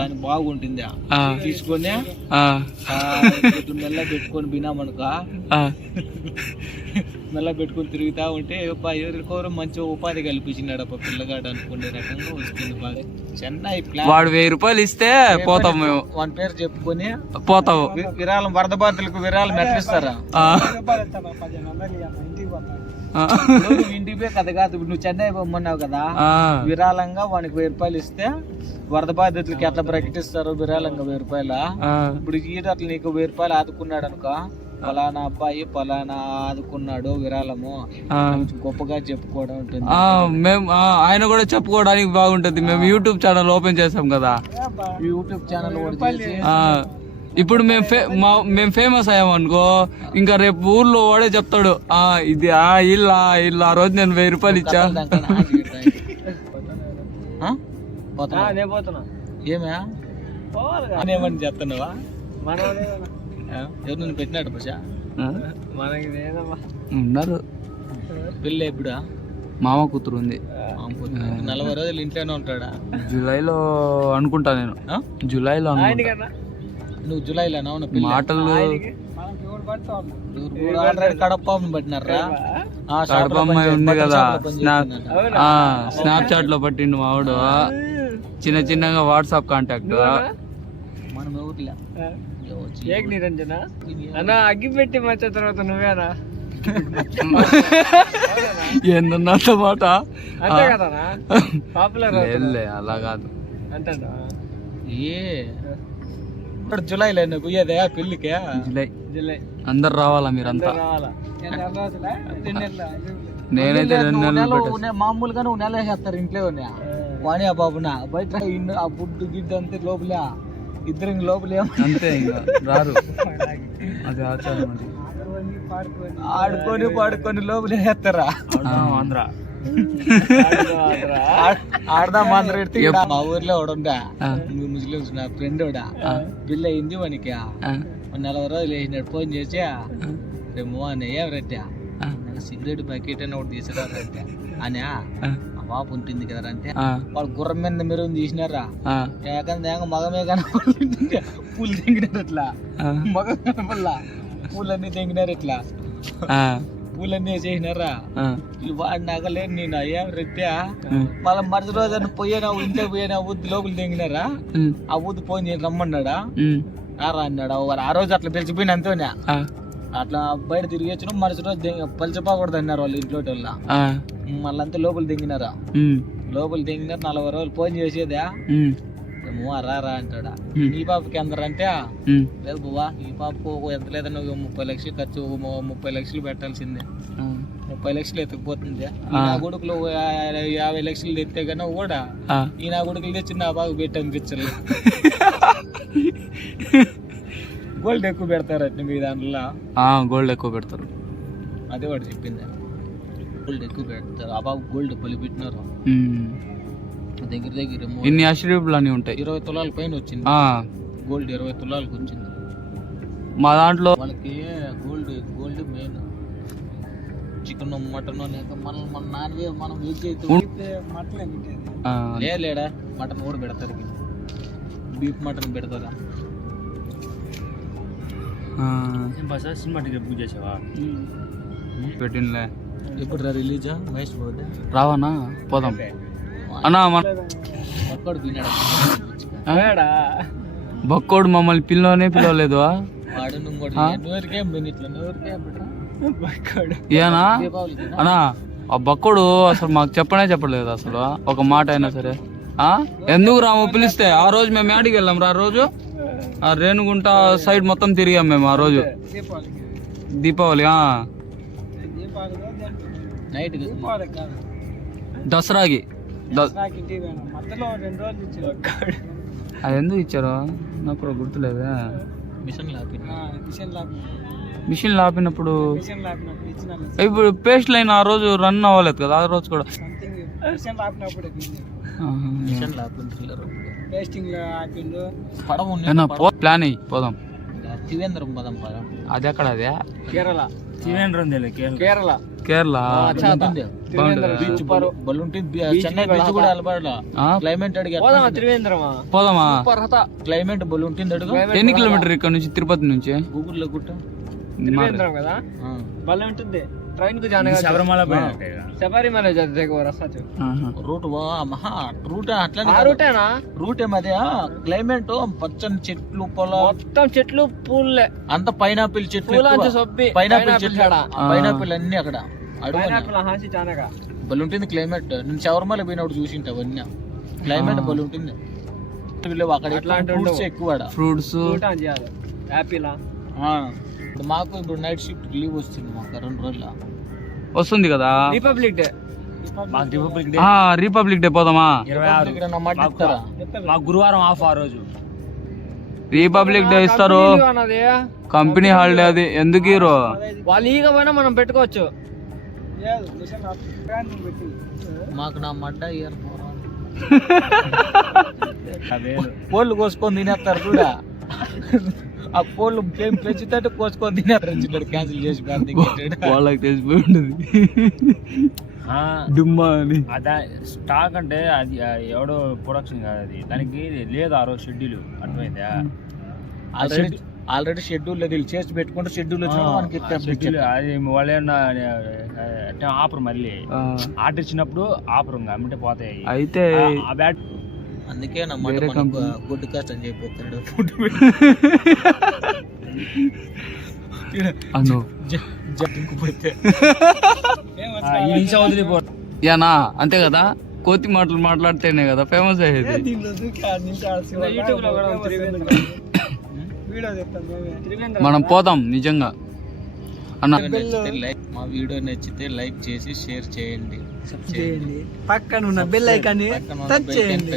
దాని బాగుంటుంది తీసుకొని మెల్ల పెట్టుకొని బినామనుక మెల్ల పెట్టుకొని తిరుగుతా ఉంటే ఎవరికోరు మంచి ఉపాధి కల్పించినాడు అప్ప పిల్లగాడు అనుకునే రకంగా వస్తుంది బాగా. చెన్నై వాడు 1000 రూపాయలు ఇస్తే పోతాం మేము. వన్ పేరు చెప్పుకొని పోతావు. విరాళం వరద బాధితులకు విరాళం ఎట్లిస్తారా? ఇంటికి పోయి కథ కాదు. నువ్వు చెన్నై పొమ్మన్నావు కదా, విరాళంగా వానికి 1000 రూపాయలు ఇస్తే వరద బాధితులకి ఎట్లా ప్రకటిస్తారు విరాళంగా 1000 రూపాయలు. ఇప్పుడు అట్లా నీకు 1000 రూపాయలు ఆదుకున్నాడు అనుకో, పలానా అబ్బాయి పలానా ఆదుకున్నాడు విరాళము గొప్పగా చెప్పుకోవడం ఉంటుంది. మేము ఆయన కూడా చెప్పుకోవడానికి బాగుంటది. మేము యూట్యూబ్ ఛానల్ ఓపెన్ చేసాం కదా, యూట్యూబ్ ఛానల్ ఇప్పుడు మేము ఫేమస్ అయ్యామనుకో, ఇంకా రేపు ఊర్లో వాడే చెప్తాడు ఇది ఇల్లా ఆ రోజు నేను 1000 రూపాయలు ఇచ్చా. ఏమని చెప్తున్నావా? ఎవరు పెట్టినాడు పషా ఉన్నారు. పెళ్ళి ఎప్పుడా? మామ కూతురు ఉంది. 40 రోజులు ఇంట్లోనే ఉంటాడా? జూలైలో అనుకుంటా నేను. జూలైలో నువ్వు జూలైలో మాటలు కడప పట్టినారా? కడప అమ్మాయి ఉంది కదా, స్నాప్ చాట్ లో పట్టిండు మావాడు. చిన్నగా వాట్సాప్ కాంటాక్ట్. మనం ఎవరిలే నిరంజన అన్నా అగ్గి పెట్టి మచ్చ తర్వాత నువ్వేనా ఏందన్నమాట మాట పాపులర్ అలా కాదు అంటే జూలైలో పోయేదే పెళ్లికి. జూలై అందరు రావాలా మీరంతా? నేనైతే 2 నెలలు మామూలుగా నువ్వు నెల వేసేస్తారు ఇంట్లో వాణి ఆ బాబున బయట ఆ బుడ్డు గిడ్డు అంతే లోపల ఇద్దరు లోపలే అంతే, ఇంకా రారు. అది ఆచారం. ఆడుకొని పాడుకొని లోపలే వేస్తారా? ఆంధ్ర ఆడదాం ఆంధ్ర పెడితే మా ఊర్లో ఒకడుండా ముస్లిమ్స్ నా ఫ్రెండ్ పిల్ల అయింది వానికి 40 రోజులు వేసినాడు. ఫోన్ చేసి రేమో అని ఎవరట్టా సిగరెట్ ప్యాకెట్ అని ఒకటి తీసుకురారంటే అని ఆ పాప ఉంటుంది కదా అంటే వాళ్ళు గుర్రం మీద మీరు తీసినారా మగమే కానీ పూలు తెంగినారు ఇట్లా, మగ కనపల్లా పూలన్నీ తెంగినారు ఇట్లా, పూలన్నీ చేసినారా వాడు నగలేదు. నేను అయ్యా రెట్టా మళ్ళీ మరుసటి రోజు పోయినా ఇంట్లో పోయినా ఊద్ది లోపల తెంగినారా, ఆ ఊద్ది ఫోన్ చేసి రమ్మన్నాడా రా అన్నాడు. ఆ రోజు అట్లా పిలిచిపోయిన అంతేనా అట్లా బయట తిరిగి వచ్చిన మరుసటి రోజు పలిచిపోకూడదు అన్నారు వాళ్ళు ఇంట్లో వాళ్ళ. మళ్ళీ అంతా లోపల తెంగినారా, లోపల తెంగినారు. 40 రోజులు ఫోన్ చేసేదా ఏమో రా అంటాడా. ఈ పాపకి ఎందరంటే లేదు బావా ఈ పాపకు ఎంత లేదన్నా 30 లక్షలు ఖర్చు, 30 లక్షలు పెట్టాల్సిందే. 30 లక్షలు ఎత్తుకుపోతుంది. ఈ నా కొడుకులు 50 లక్షలు తెస్తే కన్నా కూడా ఈ నా కొడుకులు తెచ్చి నా బాగా పెట్టి అనిపించరు. గోల్డ్ ఎక్కువ పెడతారు అట్లా మీ దాంట్లో. గోల్డ్ ఎక్కువ పెడతారు. అదే వాడు చెప్పింది, గోల్డ్ ఎక్కువ పెడతారు. ఆ బాబు గోల్డ్ పెట్టినారు దగ్గర ఇన్ని అశ్రీపులు అని ఉంటాయి. 20 తులాల పైన వచ్చింది గోల్డ్. 20 తులాలకు వచ్చింది మా దాంట్లో. వాళ్ళకి గోల్డ్ మెయిన్. చికెన్ మటన్ మన నాన్ వెజ్ మనం వెజ్ అయితే లేడా మటన్ కూడా పెడతారు. బీఫ్ మటన్ పెడతారా? సినిమా టికెట్ బుక్ చేసావా? పెట్టినలే. ఎప్పుడు రిలీజా మహేష్ బాబు? రావన్నా పోదాం అన్నా. బక్కోడు మమ్మల్ని పిలవలేదు. ఏనా అన్నా ఆ బక్కోడు అసలు మాకు చెప్పలేదు అసలు ఒక మాట అయినా సరే. ఎందుకు రాము పిలిస్తే? ఆ రోజు మేము యాడికి వెళ్ళాం రా. ఆ రోజు ఆ రేణుగుంట సైడ్ మొత్తం తిరిగాం మేము. ఆ రోజు దీపావళి దసరాకి. అది ఎందుకు ఇచ్చారు నాకు కూడా గుర్తులేదా. మిషన్ లాపినప్పుడు ఇప్పుడు పేస్ట్ లైన్ ఆ రోజు రన్ అవ్వలేదు కదా. ఆ రోజు కూడా ప్లాన్ అయ్యి పోదాం. త్రివేంద్రం పోదాం. అది ఎక్కడ? అదే కేరళ. త్రివేంద్రం కేరళ. Kerala Trivandrum beach super. బలుంటుంది చెన్నై బీచ్ కూడా అలవాడలా ఆ, క్లైమేట్ అడిగి పోదామా త్రివేంద్రమా? పోదామా? క్లైమేట్ బలుంటుంది అడుగు ఎన్ని కిలోమీటర్ ఇక్కడ నుంచి తిరుపతి నుంచి? గూగుల్లో గుట్ట త్రివేంద్రం కదా భలే ఉంటుంది. ట్రైన్ కు జానగా శబరిమల ఆహా. రూట్ మహా రూట్ అట్లా ఆ రూటేనా? రూట్ ఏమదే క్లైమేట్ పచ్చని చెట్లు పొలం మొత్తం చెట్లు పూలే, అంత పైనాపిల్ చెట్లు పూలంచు సొబ్బి పైనాపిల్ చెట్లు కాడ. పైనాపిల్ అన్ని అక్కడ అడుగు పైనాపిల్ హాసి జానగా బలుంటుంది క్లైమేట్. నేను శబరిమల పోయినప్పుడు చూసింటా అవన్నీ క్లైమేట్ బలుంటుంది. అక్కడ అట్లాంటి ఫ్రూట్స్ ఎక్కువ ఆడ. ఫ్రూట్స్ ఫ్రూట్ అని చేయాలి. యాపిలా ఇప్పుడు మాకు ఇప్పుడు నైట్ షిఫ్ట్ లీవ్ వస్తుంది మాకు 2 రోజుల వస్తుంది కదా. Republic day. రిపబ్లిక్ డే పోదామా? ఇక్కడ నా మాట ఇస్తారా? మాకు గురువారం ఆఫ్ ఆ రోజు. రిపబ్లిక్ డే ఇస్తారు, అన్నది కంపెనీ హాలిడే. అది ఎందుకు హీరో? వాళ్ళు ఈగ పోయినా మనం పెట్టుకోవచ్చు. మాకు నా మడ్డ ఇయర్ కోళ్ళు కోసుకొని తినేస్తారు చూడ. ఆ కోళ్ళు పెంచుతాంటే కోసుకొని తినేస్తారు. క్యాన్సిల్ చేసి వాళ్ళకి తెలిసిపోయి ఉంటుంది డుమ్మా అని. అదా స్టాక్ అంటే అది ఎవడో ప్రొడక్షన్ కాదు, అది దానికి లేదు ఆ రోజు షెడ్యూల్. అర్థమైందా? ఆల్రెడీ షెడ్యూల్ లేదు, వీళ్ళు చేసి పెట్టుకుంటే షెడ్యూల్ షెడ్యూల్ అది వాళ్ళు ఏమన్నా ఆపరు. మళ్ళీ ఆర్డర్ ఇచ్చినప్పుడు ఆపరు, అమ్మితే పోతాయి. అయితే ఆ బ్యాట్ అందుకే నా మాట గుడ్ కాస్ట్ అని చెప్పిపోతాడు. అను యానా అంతే కదా. కోతి మాటలు మాట్లాడితేనే కదా ఫేమస్ అయ్యేది. యూట్యూబ్ లో కూడా మనం పోతాం నిజంగా అన్న. మా వీడియో నచ్చితే లైక్ చేసి షేర్ చేయండి, పక్కన ఉన్న బెల్ ఐకాన్ టచ్ చేయండి.